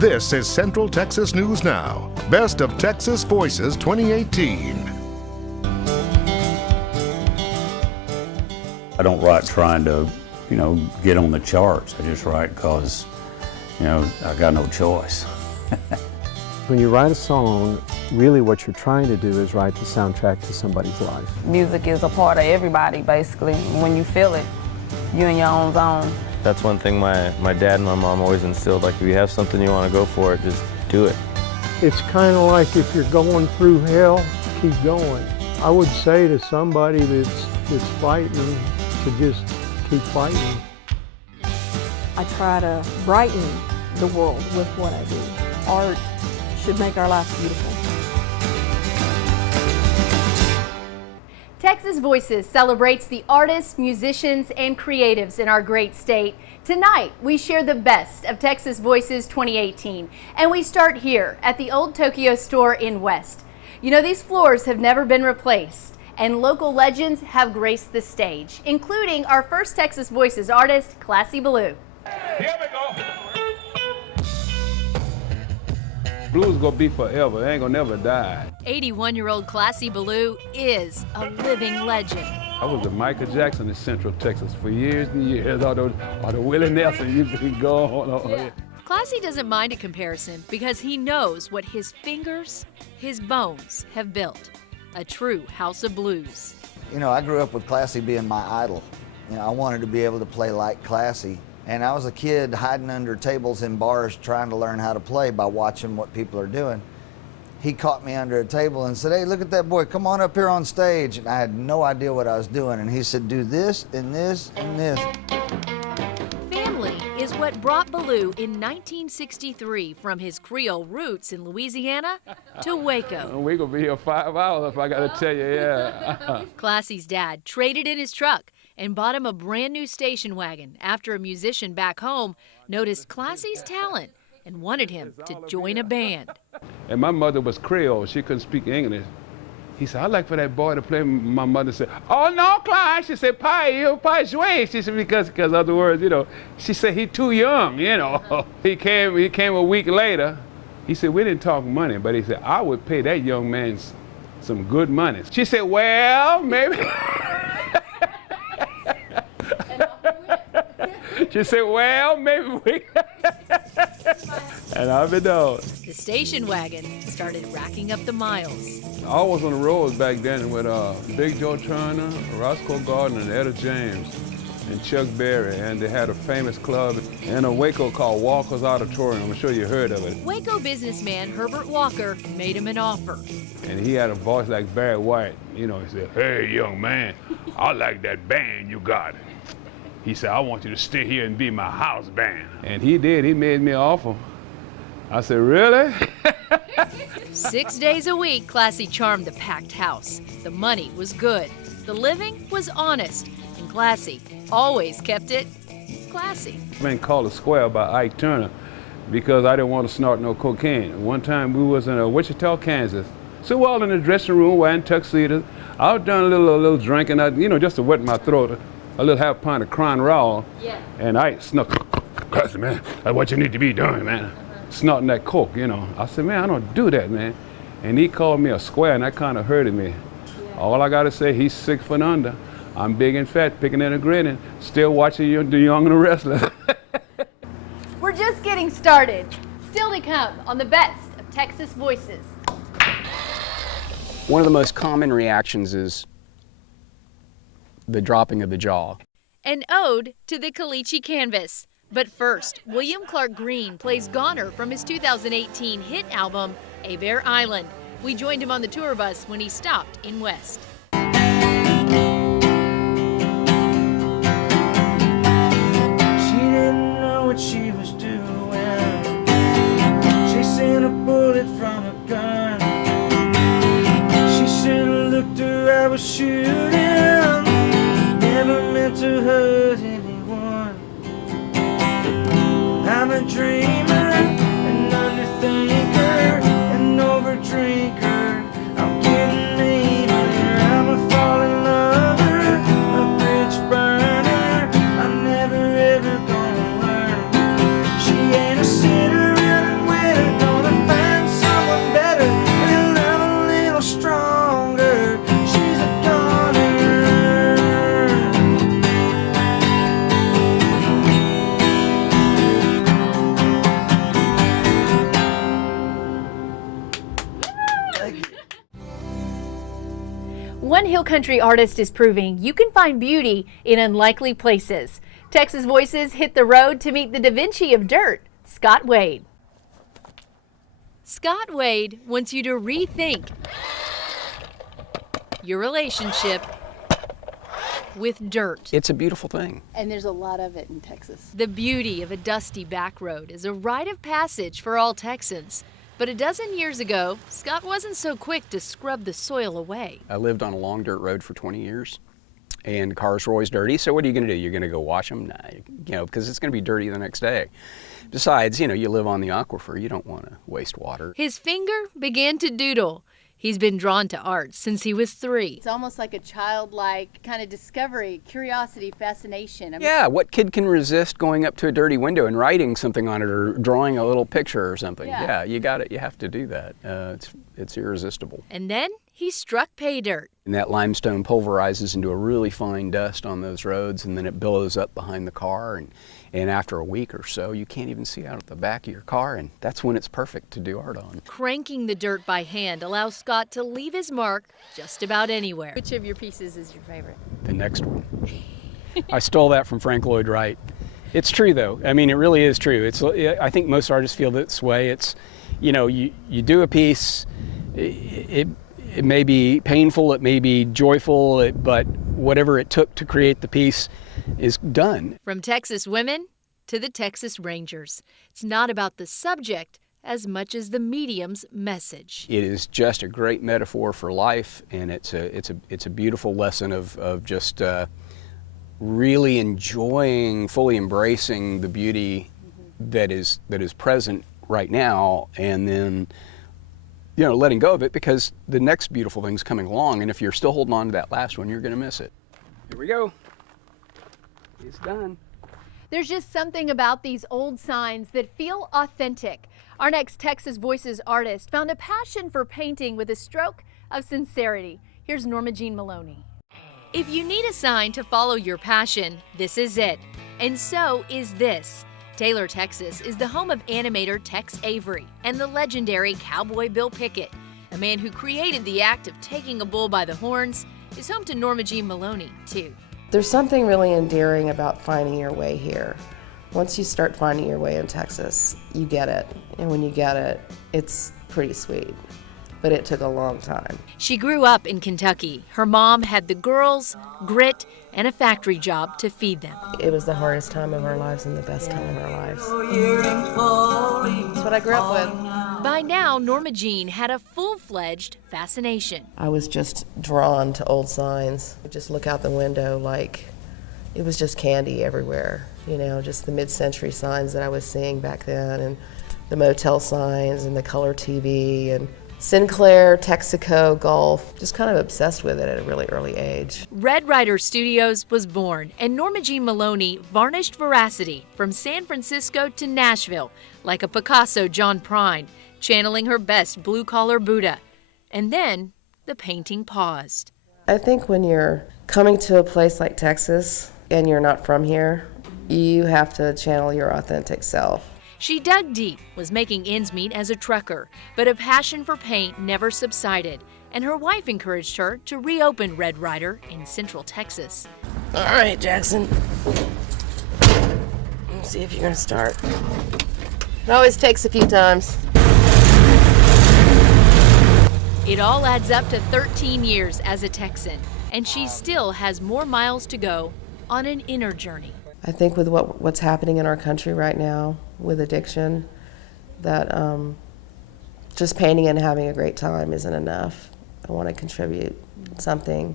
This is Central Texas News Now, Best of Texas Voices 2018. I don't write trying to, get on the charts. I just write because, I got no choice. When you write a song, really what you're trying to do is write the soundtrack to somebody's life. Music is a part of everybody, basically. When you feel it, you're in your own zone. That's one thing my dad and my mom always instilled, like if you have something you want to go for, just do it. It's kind of like if you're going through hell, keep going. I would say to somebody that's fighting to just keep fighting. I try to brighten the world with what I do. Art should make our lives beautiful. Texas Voices celebrates the artists, musicians, and creatives in our great state. Tonight, we share the best of Texas Voices 2018, and we start here at the Old Tokyo store in West. These floors have never been replaced, and local legends have graced the stage, including our first Texas Voices artist, Classy Blue. Here we go. Blues gonna be forever. It ain't gonna never die. 81-year-old Classy Blue is a living legend. I was the Michael Jackson in Central Texas for years and years. All the Willie Nelson, you can go on. Yeah. Classy doesn't mind a comparison because he knows what his fingers, his bones have built. A true house of blues. I grew up with Classy being my idol. I wanted to be able to play like Classy. And I was a kid hiding under tables in bars trying to learn how to play by watching what people are doing. He caught me under a table and said, "Hey, look at that boy, come on up here on stage." And I had no idea what I was doing. And he said, "Do this and this and this." Family is what brought Blue in 1963 from his Creole roots in Louisiana to Waco. We're going to be here 5 hours if I got to tell you, yeah. Classy's dad traded in his truck and bought him a brand new station wagon after a musician back home noticed Classy's talent and wanted him to join a band. And my mother was Creole. She couldn't speak English. He said, "I'd like for that boy to play." My mother said, "Oh, no, Clyde." She said, "Pie jouer." She said, because other words, she said, "He too young, He came a week later. He said, "We didn't talk money," but he said, "I would pay that young man some good money." She said, "Well, maybe." She said, "Well, maybe we." And I've been down. The station wagon started racking up the miles. I was on the roads back then with Big Joe Turner, Roscoe Gardner, and Etta James, and Chuck Berry, and they had a famous club in Waco called Walker's Auditorium. I'm sure you heard of it. Waco businessman Herbert Walker made him an offer. And he had a voice like Barry White. He said, "Hey, young man, I like that band you got." He said, "I want you to stay here and be my house band." And he did. He made me an offer. I said, "Really?" 6 days a week, Classy charmed the packed house. The money was good. The living was honest. And Classy always kept it classy. I've been called a square by Ike Turner because I didn't want to snort no cocaine. One time we was in Wichita, Kansas. So we're all in the dressing room wearing tuxedos. I was doing a little drinking, just to wet my throat. A little half pint of Crown Raw. Yeah. And I snuck, "Classy, man, that's what you need to be doing, man." Snorting that coke, I said, "Man, I don't do that, man." And he called me a square, and that kind of hurted me. Yeah. All I got to say, he's 6 foot under. I'm big and fat, picking and grinning, still watching the Young and the Restless. We're just getting started. Still to come on the best of Texas Voices. One of the most common reactions is the dropping of the jaw. An ode to the Caliche canvas. But first, William Clark Green plays Goner from his 2018 hit album, A Bear Island. We joined him on the tour bus when he stopped in West. She didn't know what she was doing, chasing a bullet from a gun. She should have looked her I was shooting, never meant to hurt anyone. I'm a dreamer, an underthinker, an overdrinker. I'm getting even One hill country artist is proving you can find beauty in unlikely places. Texas Voices hit the road to meet the Da Vinci of dirt, Scott Wade. Scott Wade wants you to rethink your relationship with dirt. It's a beautiful thing. And there's a lot of it in Texas. The beauty of a dusty back road is a rite of passage for all Texans. But a dozen years ago, Scott wasn't so quick to scrub the soil away. I lived on a long dirt road for 20 years, and cars were always dirty. So what are you going to do? You're going to go wash them? Nah, because it's going to be dirty the next day. Besides, you live on the aquifer. You don't want to waste water. His finger began to doodle. He's been drawn to art since he was 3. It's almost like a childlike kind of discovery, curiosity, fascination. Yeah, what kid can resist going up to a dirty window and writing something on it or drawing a little picture or something? Yeah, you got it. You have to do that. It's irresistible. And then he struck pay dirt. And that limestone pulverizes into a really fine dust on those roads, and then it billows up behind the car. And after a week or so, you can't even see out of the back of your car, and that's when it's perfect to do art on. Cranking the dirt by hand allows Scott to leave his mark just about anywhere. Which of your pieces is your favorite? The next one. I stole that from Frank Lloyd Wright. It's true, though. I mean, it really is true. I think most artists feel this way. It's, you do a piece, it may be painful, it may be joyful, but whatever it took to create the piece is done. From Texas women to the Texas Rangers, it's not about the subject as much as the medium's message. It is just a great metaphor for life, and it's a beautiful lesson of just really enjoying, fully embracing the beauty that is present right now, and then letting go of it because the next beautiful thing's coming along, and if you're still holding on to that last one, you're going to miss it. Here we go. It's done. There's just something about these old signs that feel authentic. Our next Texas Voices artist found a passion for painting with a stroke of sincerity. Here's Norma Jean Maloney. If you need a sign to follow your passion, this is it. And so is this. Taylor, Texas is the home of animator Tex Avery and the legendary cowboy Bill Pickett. A man who created the act of taking a bull by the horns is home to Norma Jean Maloney, too. There's something really endearing about finding your way here. Once you start finding your way in Texas, you get it. And when you get it, it's pretty sweet. But it took a long time. She grew up in Kentucky. Her mom had the girls, grit, and a factory job to feed them. It was the hardest time of our lives and the best time of our lives. That's what I grew up with. By now, Norma Jean had a full-fledged fascination. I was just drawn to old signs. I just look out the window like it was just candy everywhere. Just the mid-century signs that I was seeing back then, and the motel signs and the color TV and Sinclair, Texaco, Gulf, just kind of obsessed with it at a really early age. Red Ryder Studios was born, and Norma Jean Maloney varnished veracity from San Francisco to Nashville, like a Picasso John Prine, channeling her best blue-collar Buddha. And then the painting paused. I think when you're coming to a place like Texas and you're not from here, you have to channel your authentic self. She dug deep, was making ends meet as a trucker, but a passion for paint never subsided, and her wife encouraged her to reopen Red Ryder in Central Texas. All right, Jackson. Let's see if you're gonna start. It always takes a few times. It all adds up to 13 years as a Texan, and she still has more miles to go on an inner journey. I think with what's happening in our country right now with addiction, that just painting and having a great time isn't enough. I want to contribute something.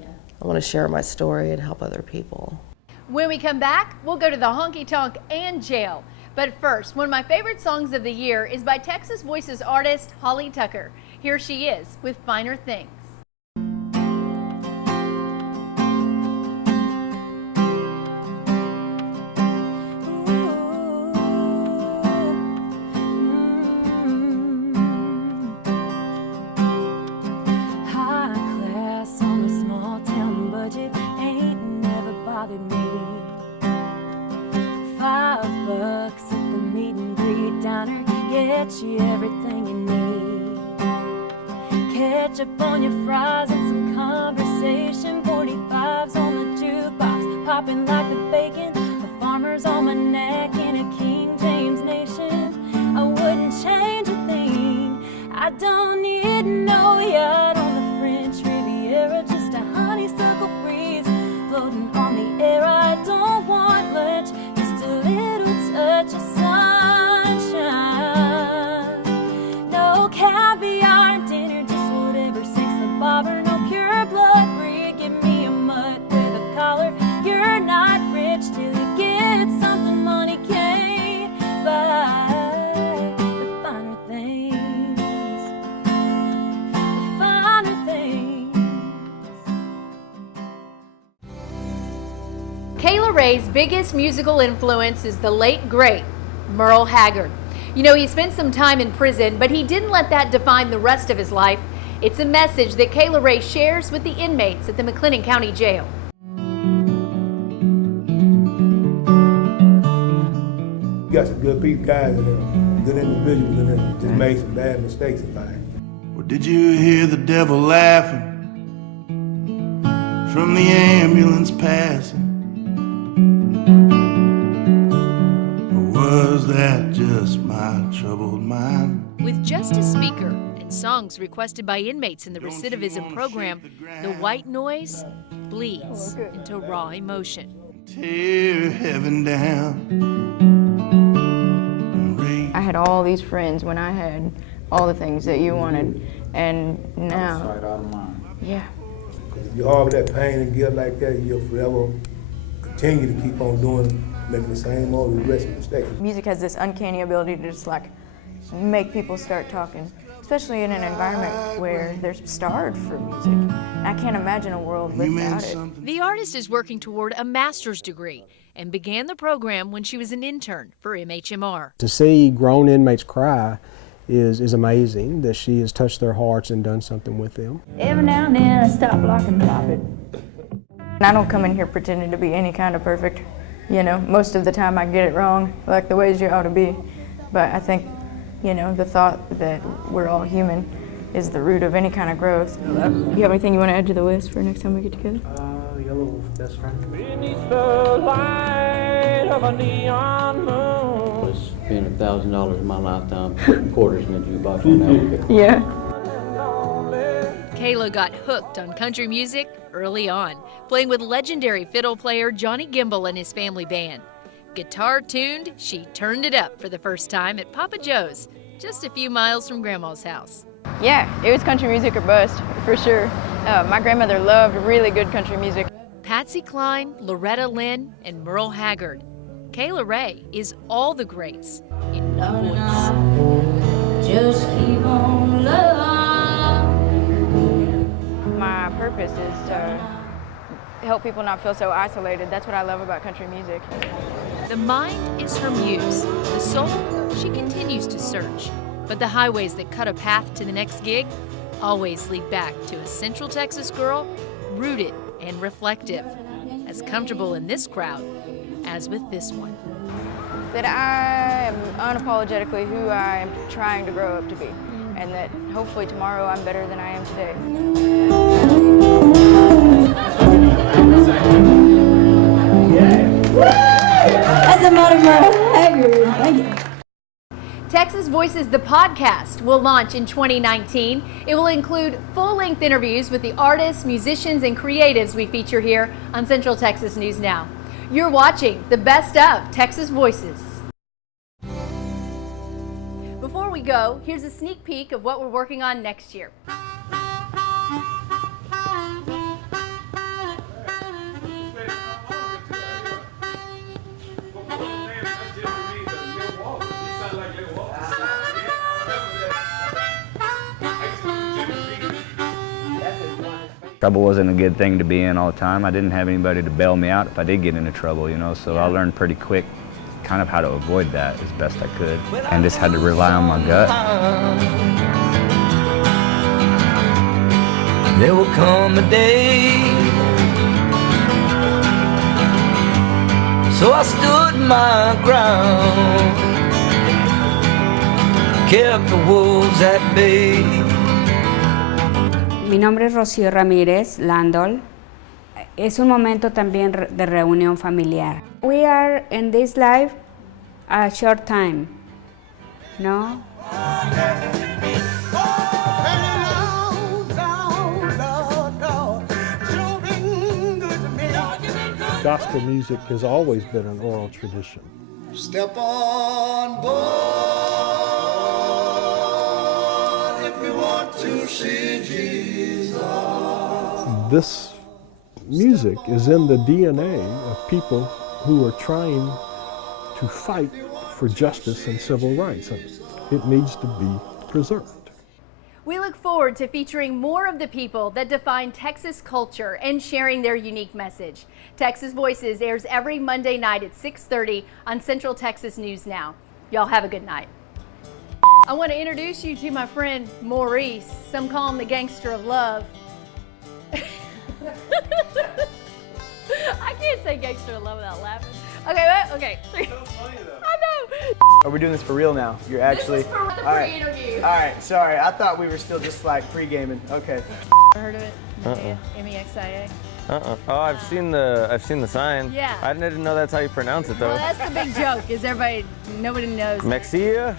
I want to share my story and help other people. When we come back, we'll go to the honky tonk and jail. But first, one of my favorite songs of the year is by Texas Voices artist Holly Tucker. Here she is with Finer Things. Get you everything you need. Catch ketchup on your fries and some conversation. 45s on the jukebox, popping like the bacon. The farmer's on my neck in a King James nation. I wouldn't change a thing. I don't need no yacht on the French Riviera, just a honeysuckle breeze floating on the air. I don't want much, just a little touch of sunshine. No caviar dinner, just whatever sinks the bobber. No pure blood breed, give me a mutt with a collar. You're not rich till you get something money can't buy. The finer things, the finer things. Kayla Ray's biggest musical influence is the late, great Merle Haggard. You know, he spent some time in prison, but he didn't let that define the rest of his life. It's a message that Kayla Ray shares with the inmates at the McLennan County Jail. You got some good people, guys in there, good individuals in there, just made some bad mistakes in life. Well, did you hear the devil laughing from the ambulance passing? Or was that just my troubled mind? With Justice Speaker and songs requested by inmates in the recidivism program, the white noise bleeds into raw emotion. Tear heaven down. I had all these friends when I had all the things that you wanted, and now, yeah. If you harbor that pain and guilt like that, you'll forever continue to keep on doing, making the same old regressive mistakes. Music has this uncanny ability to just like make people start talking, especially in an environment where they're starved for music. I can't imagine a world without it. The artist is working toward a master's degree and began the program when she was an intern for MHMR. To see grown inmates cry is amazing, that she has touched their hearts and done something with them. Every now and then I stop, lock, and drop it. I don't come in here pretending to be any kind of perfect. You know, most of the time I get it wrong, like the ways you ought to be. But I think, you know, the thought that we're all human is the root of any kind of growth. Do you have anything you want to add to the list for next time we get together? Yellow best friend. Beneath the light of a neon moon. Spent $1,000 in my lifetime putting quarters in the jukebox on that. Yeah. Kayla got hooked on country music early on, playing with legendary fiddle player Johnny Gimbel and his family band. Guitar tuned, she turned it up for the first time at Papa Joe's, just a few miles from Grandma's house. Yeah, it was country music or bust, for sure. My grandmother loved really good country music. Patsy Cline, Loretta Lynn, and Merle Haggard. Kayla Ray is all the greats in one voice. Just keep on loving. My purpose is to help people not feel so isolated. That's what I love about country music. The mind is her muse. The soul, she continues to search. But the highways that cut a path to the next gig always lead back to a Central Texas girl, rooted and reflective, as comfortable in this crowd as with this one. That I am unapologetically who I am trying to grow up to be, and that hopefully tomorrow I'm better than I am today. That's a lot of Merle Haggard. Thank you. Texas Voices, the podcast, will launch in 2019. It will include full-length interviews with the artists, musicians, and creatives we feature here on Central Texas News Now. You're watching the best of Texas Voices. Before we go, here's a sneak peek of what we're working on next year. Trouble wasn't a good thing to be in all the time. I didn't have anybody to bail me out if I did get into trouble, you know, so I learned pretty quick kind of how to avoid that as best I could, and just had to rely on my gut. There will come a day, so I stood my ground, kept the wolves at bay. Mi nombre es Rocío Ramírez Landol. Es un momento también de reunión familiar. We are in this life a short time, ¿no? Gospel music has always been an oral tradition. Step on board if you want to see Jesus. This music is in the DNA of people who are trying to fight for justice and civil rights, and it needs to be preserved. We look forward to featuring more of the people that define Texas culture and sharing their unique message. Texas Voices airs every Monday night at 6:30 on Central Texas News Now. Y'all have a good night. I want to introduce you to my friend Maurice. Some call him the gangster of love. I can't say gangster of love without laughing. Okay. I know. Are we doing this for real now? You're actually. This is for the pre-interview. All right, sorry. I thought we were still just like pre-gaming. Okay. Heard of it? MEXIA. Oh, I've seen the sign. Yeah. I didn't know that's how you pronounce it though. Well, that's the big joke. Is nobody knows. Mexia?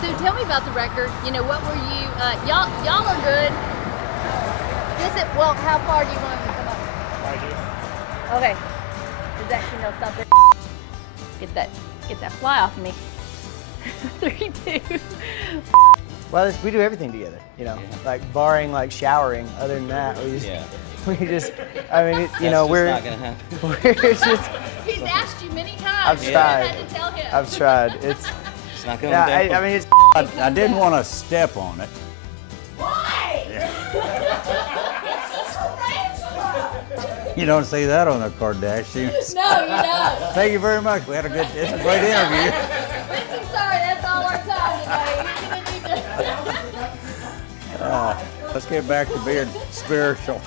So tell me about the record. You know, what were you? Y'all are good. Well, how far do you want them to come up? Right here. Okay. Is that, stop there. Get that fly off of me. 3, 2. Well, we do everything together, you know, like barring like showering. Other than that, we just, I mean, we're not gonna happen. We're just. He's asked you many times. I've tried. You had to tell him. I've tried. It's not going down. down. I mean, it's. I didn't want to step on it. Why? You don't see that on the Kardashians. No, you don't. Thank you very much. It's a great interview. Lindsay, sorry, that's all our time today. Let's get back to being spiritual.